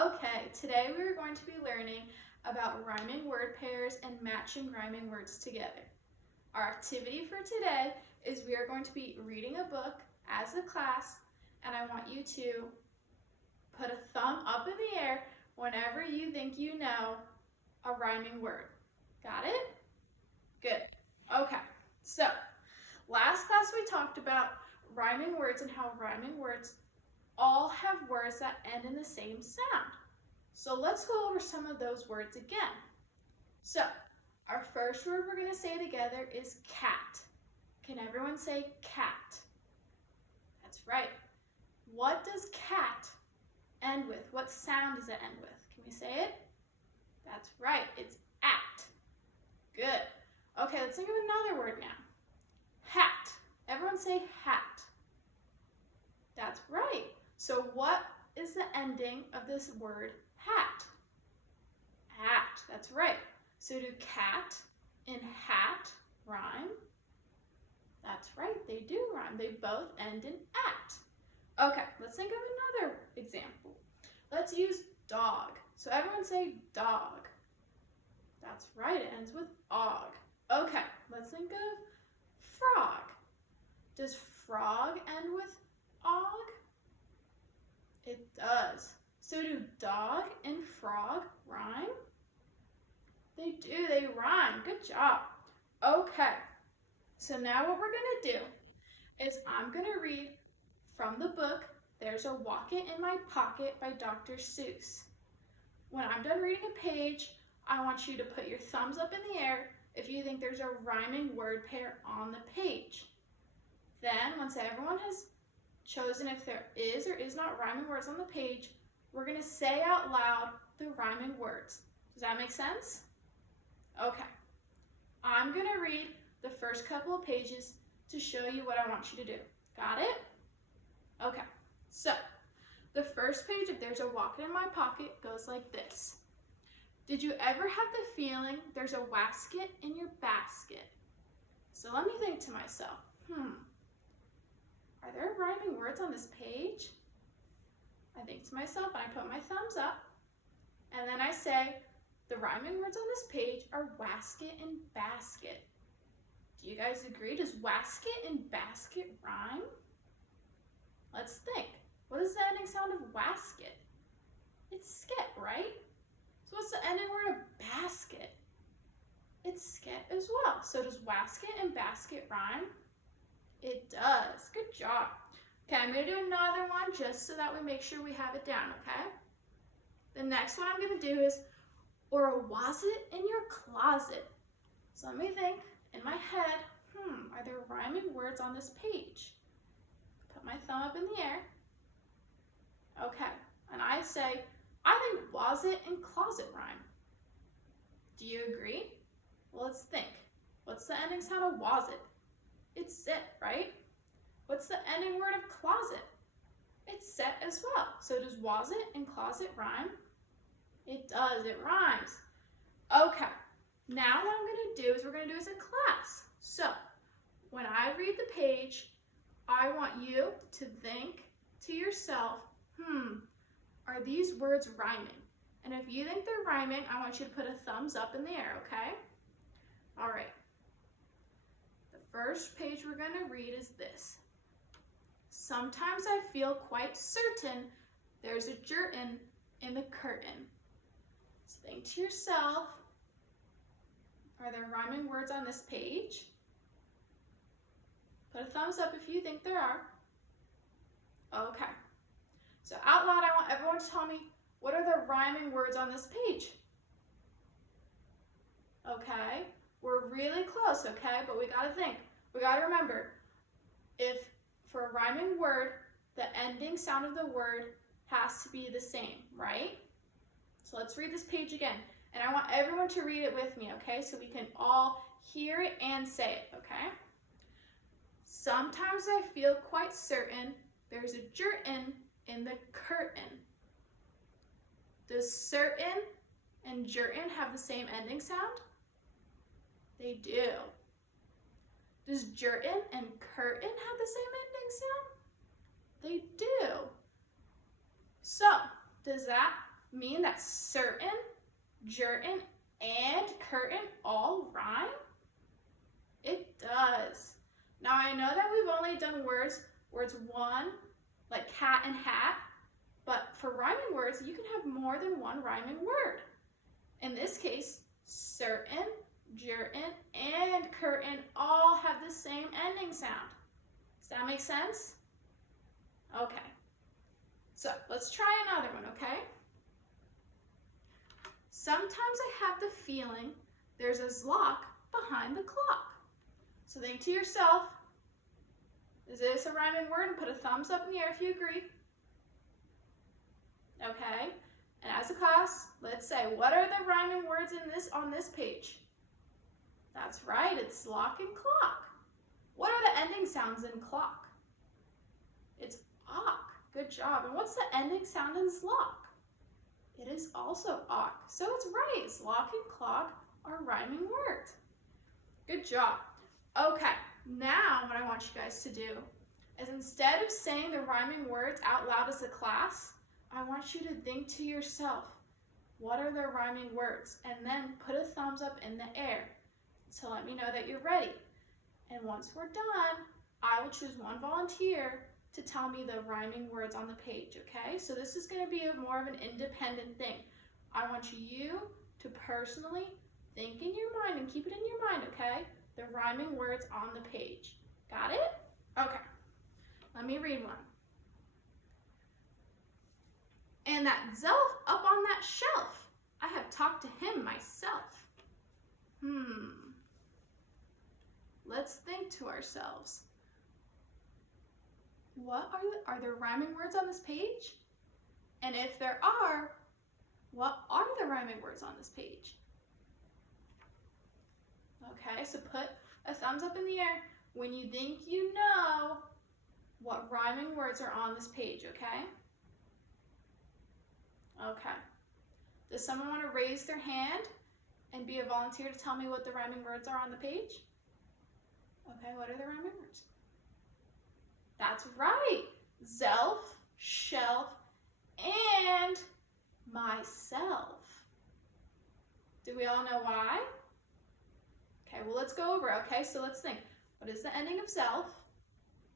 Okay, today we are going to be learning about rhyming word pairs and matching rhyming words together. Our activity for today is we are going to be reading a book as a class, and I want you to put a thumb up in the air whenever you think you know a rhyming word. Got it? Good. Okay, so last class we talked about rhyming words and how rhyming words all have words that end in the same sound. So let's go over some of those words again. So our first word we're going to say together is cat. Can everyone say cat? That's right. What does cat end with? What sound does it end with? Can we say it? That's right. It's at. Good. Okay, let's think of another word now. Hat. Everyone say hat. That's right. So what is the ending of this word hat? At. That's right. So do cat and hat rhyme? That's right, they do rhyme. They both end in at. Okay, let's think of another example. Let's use dog. So everyone say dog. That's right, it ends with og. Okay, let's think of frog. Does frog end with og? It does. So do dog and frog rhyme? They do, they rhyme. Good job. Okay, so now what we're going to do is I'm going to read from the book, There's a Rocket in My Pocket by Dr. Seuss. When I'm done reading a page, I want you to put your thumbs up in the air if you think there's a rhyming word pair on the page. Then, once everyone has chosen if there is or is not rhyming words on the page, we're going to say out loud the rhyming words. Does that make sense? Okay. I'm going to read the first couple of pages to show you what I want you to do. Got it? Okay. So, the first page of There's a Rocket in My Pocket goes like this. Did you ever have the feeling there's a wasket in your basket? So let me think to myself, are there rhyming words on this page? I think to myself and I put my thumbs up, and then I say, the rhyming words on this page are wasket and basket. Do you guys agree? Does wasket and basket rhyme? Let's think. What is the ending sound of wasket? It's skit, right? So what's the ending word of basket? It's skit as well. So does wasket and basket rhyme? It does. Good job. Okay, I'm going to do another one just so that we make sure we have it down, okay? The next one I'm going to do is, or was it in your closet? So let me think in my head, are there rhyming words on this page? Put my thumb up in the air. Okay, and I say, I think was it and closet rhyme. Do you agree? Well, let's think. What's the ending sound of was it? It's sit, right? What's the ending word of closet? It's set as well. So does was it and closet rhyme? It does, it rhymes. Okay, now what I'm going to do is we're going to do as a class. So when I read the page, I want you to think to yourself, are these words rhyming? And if you think they're rhyming, I want you to put a thumbs up in the air, okay? All right. The first page we're going to read is this. Sometimes I feel quite certain there's a curtain in the curtain. So think to yourself, are there rhyming words on this page? Put a thumbs up if you think there are. Okay. So out loud, I want everyone to tell me, what are the rhyming words on this page? Okay, we're really close, okay, but we gotta think. We gotta remember, if for a rhyming word, the ending sound of the word has to be the same, right? So let's read this page again. And I want everyone to read it with me, okay? So we can all hear it and say it, okay? Sometimes I feel quite certain there's a curtain in the curtain. Does certain and curtain have the same ending sound? They do. Does curtain and curtain have the same ending sound? They do. So, does that mean that certain, certain, and curtain all rhyme? It does. Now I know that we've only done words one, like cat and hat, but for rhyming words, you can have more than one rhyming word. In this case, certain, certain, and curtain all have the same ending sound. Does that make sense? Okay. So let's try another one, okay? Sometimes I have the feeling there's a zlock behind the clock. So think to yourself, is this a rhyming word? And put a thumbs up in the air if you agree. Okay, and as a class, let's say, what are the rhyming words on this page? That's right, it's lock and clock. What are the ending sounds in clock? It's ock. Good job. And what's the ending sound in zlock? It is also ock. So it's right, zlock and clock are rhyming words. Good job. Okay, now what I want you guys to do is instead of saying the rhyming words out loud as a class, I want you to think to yourself, what are the rhyming words? And then put a thumbs up in the air to let me know that you're ready. And once we're done, I will choose one volunteer to tell me the rhyming words on the page, okay? So this is going to be more of an independent thing. I want you to personally think in your mind and keep it in your mind, okay? The rhyming words on the page. Got it? Okay. Let me read one. And that Zelf up on that shelf, I have talked to him myself. Let's think to ourselves. What are there rhyming words on this page? And if there are, what are the rhyming words on this page? Okay, so put a thumbs up in the air when you think you know what rhyming words are on this page, okay? Okay. Does someone want to raise their hand and be a volunteer to tell me what the rhyming words are on the page? Okay, what are the rhyming words? That's right. Zelf, shelf, and myself. Do we all know why? Okay, well let's go over, okay? So let's think. What is the ending of Zelf?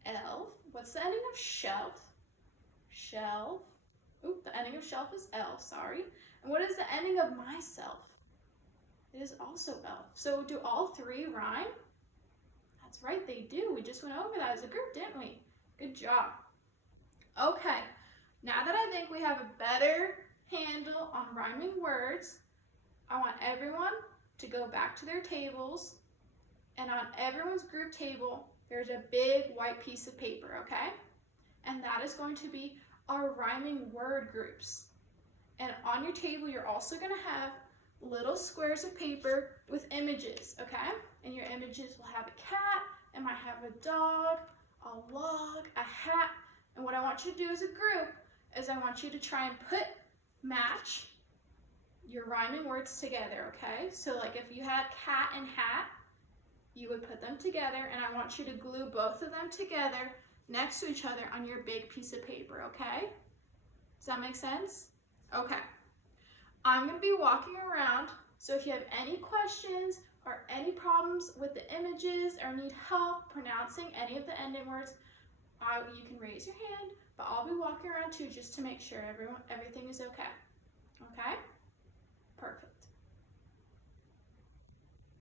Elf. What's the ending of shelf? Shelf. Oop, the ending of shelf is elf, sorry. And what is the ending of myself? It is also elf. So do all three rhyme? That's right, they do. We just went over that as a group, didn't we? Good job. Okay, now that I think we have a better handle on rhyming words, I want everyone to go back to their tables, and on everyone's group table, there's a big white piece of paper, okay? And that is going to be our rhyming word groups. And on your table, you're also gonna have little squares of paper with images, okay? And your images will have a cat, it might have a dog, a log, a hat. And what I want you to do as a group is I want you to try and match your rhyming words together, okay? So like if you had cat and hat, you would put them together, and I want you to glue both of them together next to each other on your big piece of paper, okay? Does that make sense? Okay. I'm gonna be walking around, so if you have any questions or any problems with the images or need help pronouncing any of the ending words, you can raise your hand, but I'll be walking around too just to make sure everything is okay.